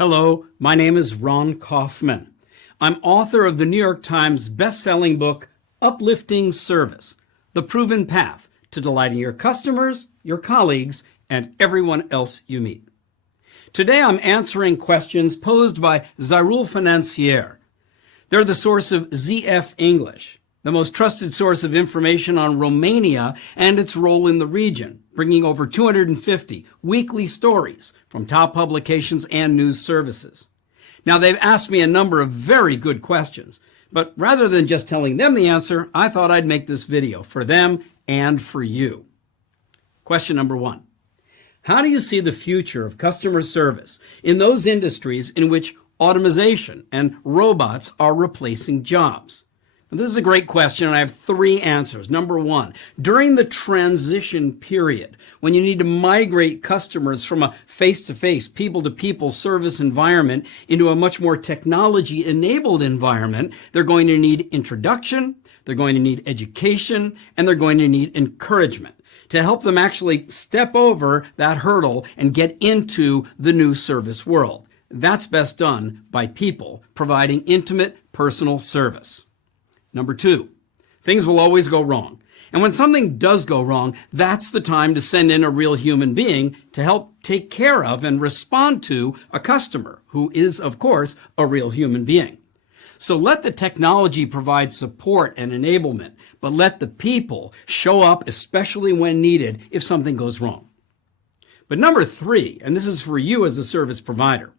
Hello, my name is Ron Kaufman. I'm author of the New York Times best-selling book, Uplifting Service, The Proven Path to Delighting Your Customers, Your Colleagues, and everyone else you meet. Today I'm answering questions posed by Ziarul Financiar. They're the source of ZF English, the most trusted source of information on Romania and its role in the region, bringing over 250 weekly stories from top publications and news services. Now, they've asked me a number of very good questions, but rather than just telling them the answer, I thought I'd make this video for them and for you. Question number 1. How do you see the future of customer service in those industries in which automation and robots are replacing jobs? Now, this is a great question, and I have 3 answers. Number 1, during the transition period, when you need to migrate customers from a face-to-face, people-to-people service environment into a much more technology-enabled environment, they're going to need introduction, they're going to need education, and they're going to need encouragement to help them actually step over that hurdle and get into the new service world. That's best done by people providing intimate, personal service. Number 2, things will always go wrong. And when something does go wrong, that's the time to send in a real human being to help take care of and respond to a customer who is, of course, a real human being. So let the technology provide support and enablement, but let the people show up, especially when needed, if something goes wrong. But number 3, and this is for you as a service provider,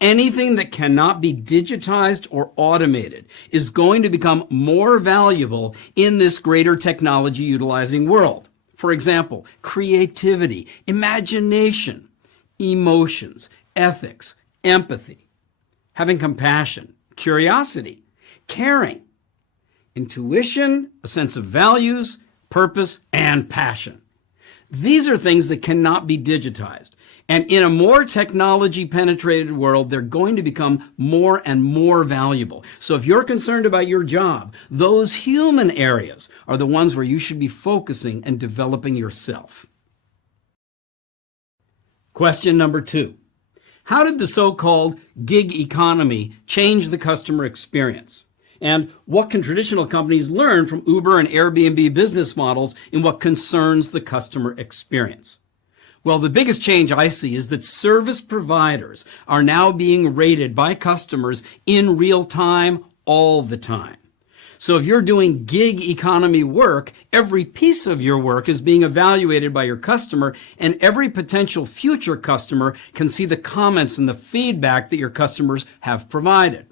anything that cannot be digitized or automated is going to become more valuable in this greater technology utilizing world. For example, creativity, imagination, emotions, ethics, empathy, having compassion, curiosity, caring, intuition, a sense of values, purpose, and passion. These are things that cannot be digitized. And in a more technology-penetrated world, they're going to become more and more valuable. So if you're concerned about your job, those human areas are the ones where you should be focusing and developing yourself. Question number 2. How did the so-called gig economy change the customer experience? And what can traditional companies learn from Uber and Airbnb business models in what concerns the customer experience? Well, the biggest change I see is that service providers are now being rated by customers in real time, all the time. So if you're doing gig economy work, every piece of your work is being evaluated by your customer, and every potential future customer can see the comments and the feedback that your customers have provided.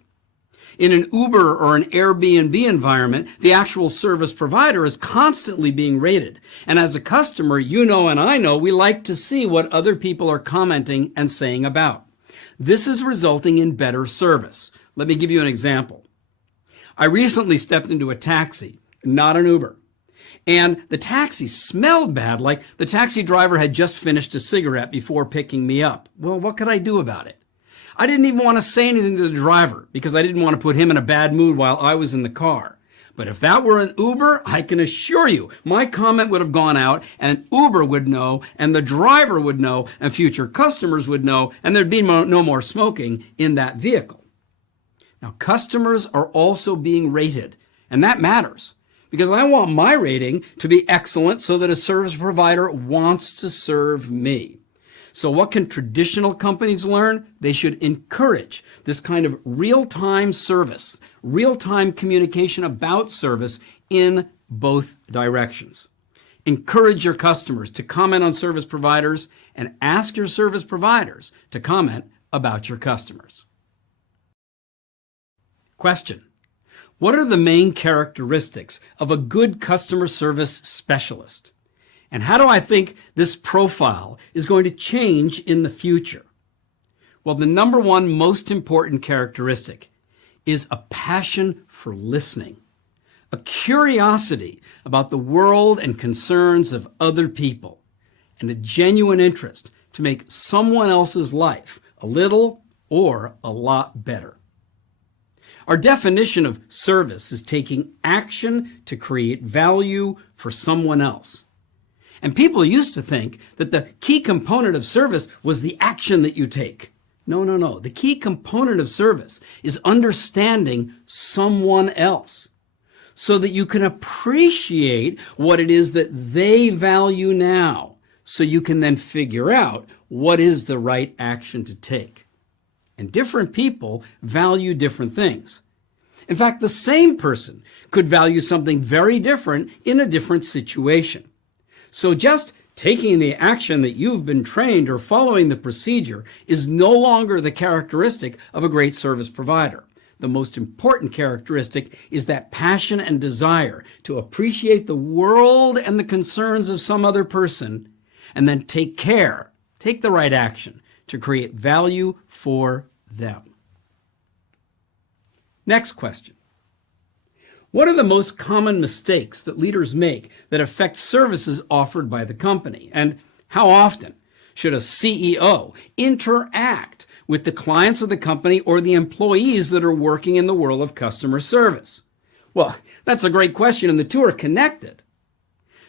In an Uber or an Airbnb environment, the actual service provider is constantly being rated. And as a customer, you know and I know we like to see what other people are commenting and saying about. This is resulting in better service. Let me give you an example. I recently stepped into a taxi, not an Uber. And the taxi smelled bad, like the taxi driver had just finished a cigarette before picking me up. Well, what could I do about it? I didn't even want to say anything to the driver because I didn't want to put him in a bad mood while I was in the car. But if that were an Uber, I can assure you my comment would have gone out and Uber would know and the driver would know and future customers would know and there'd be no more smoking in that vehicle. Now, customers are also being rated, and that matters because I want my rating to be excellent so that a service provider wants to serve me. So what can traditional companies learn? They should encourage this kind of real-time service, real-time communication about service in both directions. Encourage your customers to comment on service providers and ask your service providers to comment about your customers. Question: what are the main characteristics of a good customer service specialist? And how do I think this profile is going to change in the future? Well, the number 1 most important characteristic is a passion for listening, a curiosity about the world and concerns of other people, and a genuine interest to make someone else's life a little or a lot better. Our definition of service is taking action to create value for someone else. And people used to think that the key component of service was the action that you take. No, no, no. The key component of service is understanding someone else so that you can appreciate what it is that they value now, so you can then figure out what is the right action to take. And different people value different things. In fact, the same person could value something very different in a different situation. So just taking the action that you've been trained or following the procedure is no longer the characteristic of a great service provider. The most important characteristic is that passion and desire to appreciate the world and the concerns of some other person, and then take the right action to create value for them. Next question. What are the most common mistakes that leaders make that affect services offered by the company? And how often should a CEO interact with the clients of the company or the employees that are working in the world of customer service? Well, that's a great question, and the two are connected.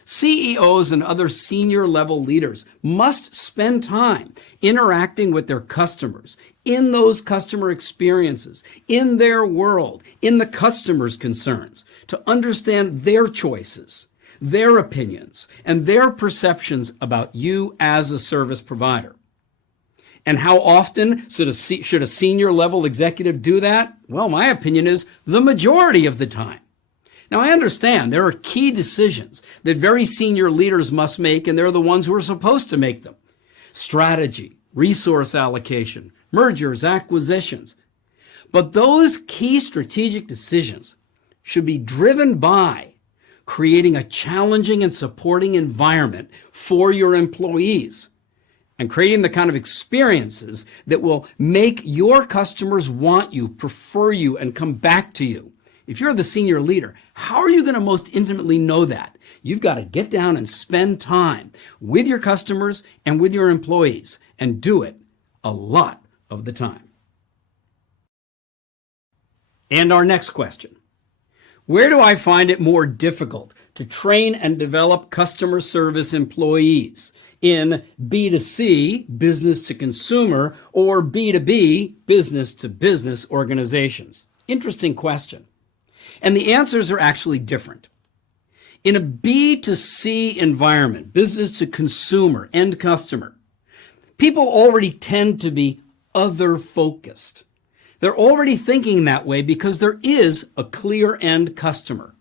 CEOs and other senior level leaders must spend time interacting with their customers in those customer experiences, in their world, in the customer's concerns, to understand their choices, their opinions, and their perceptions about you as a service provider. And how often should a senior level executive do that? Well, my opinion is the majority of the time. Now, I understand there are key decisions that very senior leaders must make, and they're the ones who are supposed to make them. Strategy, resource allocation, mergers, acquisitions. But those key strategic decisions should be driven by creating a challenging and supporting environment for your employees and creating the kind of experiences that will make your customers want you, prefer you, and come back to you. If you're the senior leader, how are you going to most intimately know that? You've got to get down and spend time with your customers and with your employees, and do it a lot of the time. And our next question. Where do I find it more difficult to train and develop customer service employees? In B2C, business to consumer, or B2B, business to business organizations? Interesting question. And the answers are actually different. In a B2C environment, business to consumer, end customer, people already tend to be other focused. They're already thinking that way because there is a clear end customer.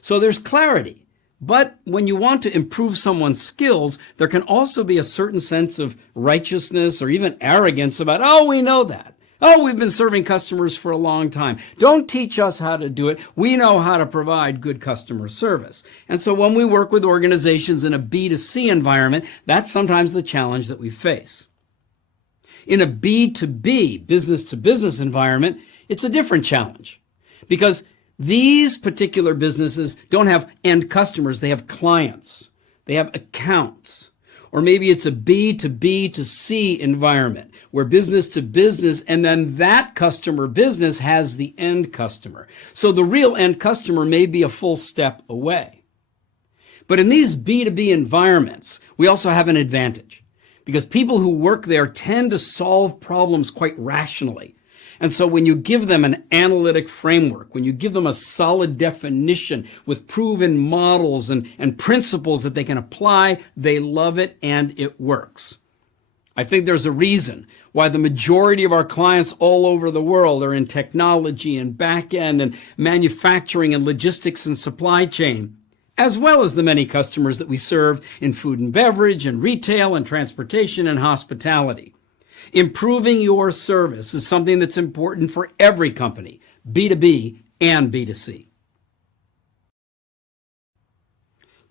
So there's clarity. But when you want to improve someone's skills, there can also be a certain sense of righteousness or even arrogance about, oh, we know that. Oh, we've been serving customers for a long time. Don't teach us how to do it. We know how to provide good customer service. And so when we work with organizations in a B2C environment, that's sometimes the challenge that we face. In a B2B, business to business environment, it's a different challenge because these particular businesses don't have end customers. They have clients. They have accounts. Or maybe it's a B to B to C environment where business to business, and then that customer business has the end customer. So the real end customer may be a full step away. But in these B2B environments, we also have an advantage because people who work there tend to solve problems quite rationally. And so when you give them an analytic framework, when you give them a solid definition with proven models and principles that they can apply, they love it and it works. I think there's a reason why the majority of our clients all over the world are in technology and back-end and manufacturing and logistics and supply chain, as well as the many customers that we serve in food and beverage and retail and transportation and hospitality. Improving your service is something that's important for every company, B2B and B2C.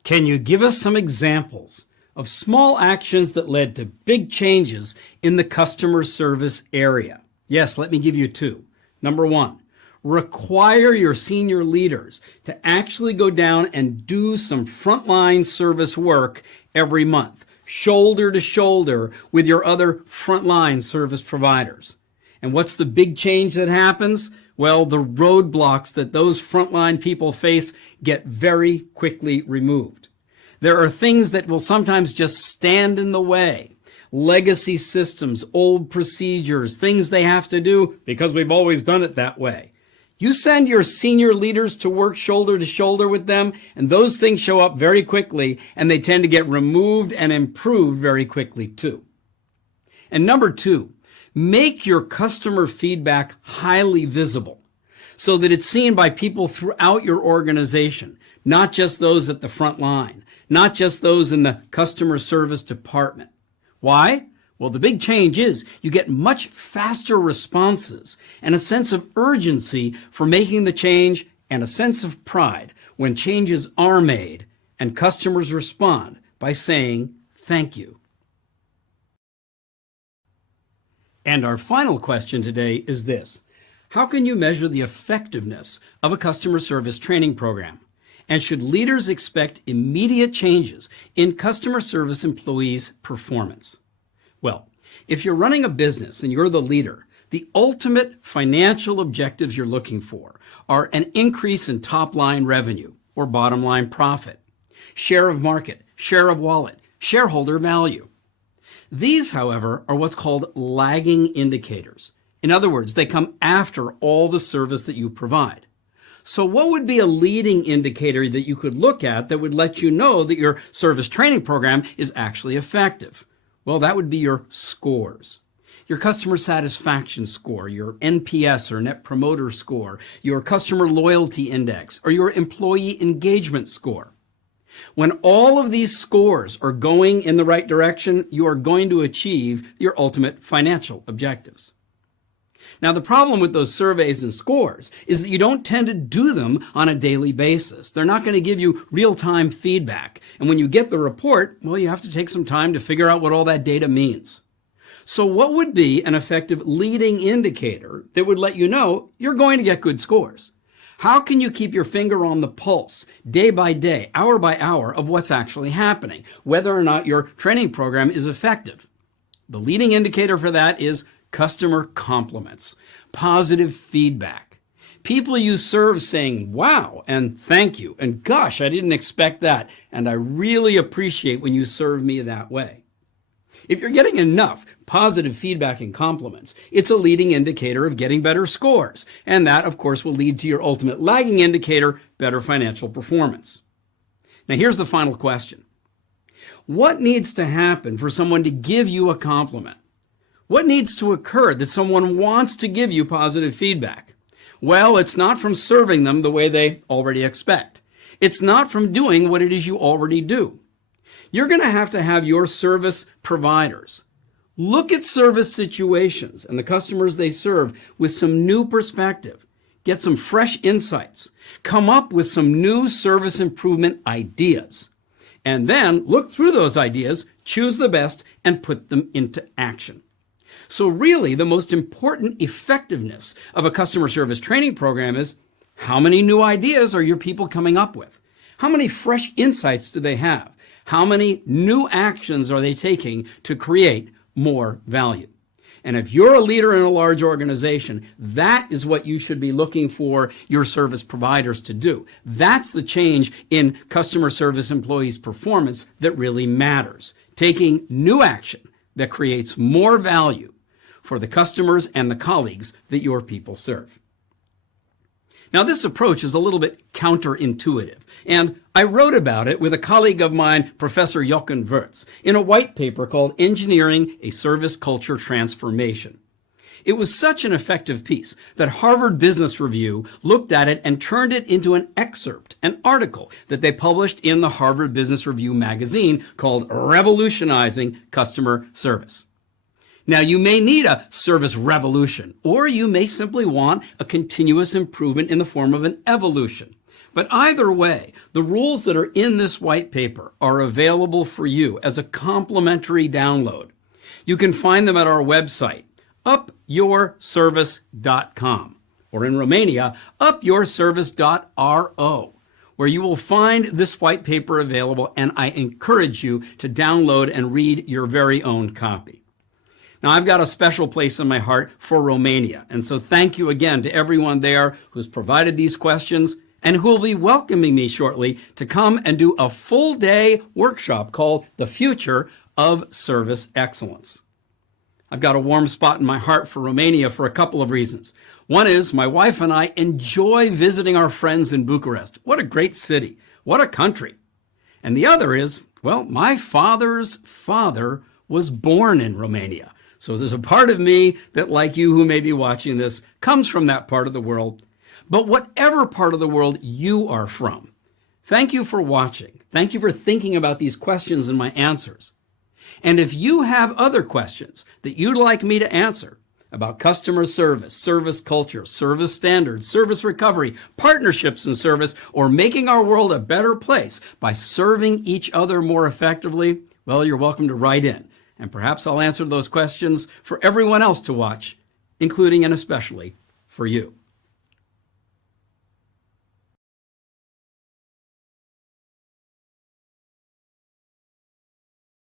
Can you give us some examples of small actions that led to big changes in the customer service area? Yes, let me give you two. Number one, require your senior leaders to actually go down and do some frontline service work every month, shoulder to shoulder with your other frontline service providers. And what's the big change that happens? Well, the roadblocks that those frontline people face get very quickly removed. There are things that will sometimes just stand in the way, legacy systems, old procedures, things they have to do because we've always done it that way. You send your senior leaders to work shoulder to shoulder with them, and those things show up very quickly, and they tend to get removed and improved very quickly too. And number 2, make your customer feedback highly visible so that it's seen by people throughout your organization, not just those at the front line, not just those in the customer service department. Why? Well, the big change is you get much faster responses and a sense of urgency for making the change and a sense of pride when changes are made and customers respond by saying thank you. And our final question today is this: how can you measure the effectiveness of a customer service training program? And should leaders expect immediate changes in customer service employees' performance? Well, if you're running a business and you're the leader, the ultimate financial objectives you're looking for are an increase in top-line revenue or bottom-line profit, share of market, share of wallet, shareholder value. These, however, are what's called lagging indicators. In other words, they come after all the service that you provide. So what would be a leading indicator that you could look at that would let you know that your service training program is actually effective? Well, that would be your scores. Your customer satisfaction score, your NPS or Net Promoter Score, your customer loyalty index, or your employee engagement score. When all of these scores are going in the right direction, you are going to achieve your ultimate financial objectives. Now, the problem with those surveys and scores is that you don't tend to do them on a daily basis. They're not going to give you real-time feedback. And when you get the report, well, you have to take some time to figure out what all that data means. So what would be an effective leading indicator that would let you know you're going to get good scores? How can you keep your finger on the pulse day by day, hour by hour of what's actually happening, whether or not your training program is effective? The leading indicator for that is customer compliments, positive feedback. People you serve saying, wow, and thank you, and gosh, I didn't expect that, and I really appreciate when you serve me that way. If you're getting enough positive feedback and compliments, it's a leading indicator of getting better scores, and that, of course, will lead to your ultimate lagging indicator, better financial performance. Now, here's the final question. What needs to happen for someone to give you a compliment? What needs to occur that someone wants to give you positive feedback? Well, it's not from serving them the way they already expect. It's not from doing what it is you already do. You're going to have your service providers look at service situations and the customers they serve with some new perspective, get some fresh insights, come up with some new service improvement ideas, and then look through those ideas, choose the best, and put them into action. So really, the most important effectiveness of a customer service training program is how many new ideas are your people coming up with? How many fresh insights do they have? How many new actions are they taking to create more value? And if you're a leader in a large organization, that is what you should be looking for your service providers to do. That's the change in customer service employees' performance that really matters. Taking new action that creates more value for the customers and the colleagues that your people serve. Now, this approach is a little bit counterintuitive, and I wrote about it with a colleague of mine, Professor Jochen Wirtz, in a white paper called Engineering a Service Culture Transformation. It was such an effective piece that Harvard Business Review looked at it and turned it into an excerpt, an article that they published in the Harvard Business Review magazine called Revolutionizing Customer Service. Now, you may need a service revolution, or you may simply want a continuous improvement in the form of an evolution. But either way, the rules that are in this white paper are available for you as a complimentary download. You can find them at our website, upyourservice.com, or in Romania, upyourservice.ro, where you will find this white paper available, and I encourage you to download and read your very own copy. Now, I've got a special place in my heart for Romania, and so thank you again to everyone there who's provided these questions and who will be welcoming me shortly to come and do a full-day workshop called The Future of service excellence. I've got a warm spot in my heart for Romania for a couple of reasons. One is my wife and I enjoy visiting our friends in Bucharest. What a great city. What a country. And the other is, well, my father's father was born in Romania. So there's a part of me that, like you who may be watching this, comes from that part of the world. But whatever part of the world you are from, thank you for watching. Thank you for thinking about these questions and my answers. And if you have other questions that you'd like me to answer about customer service, service culture, service standards, service recovery, partnerships in service, or making our world a better place by serving each other more effectively, well, you're welcome to write in. And perhaps I'll answer those questions for everyone else to watch, including and especially for you.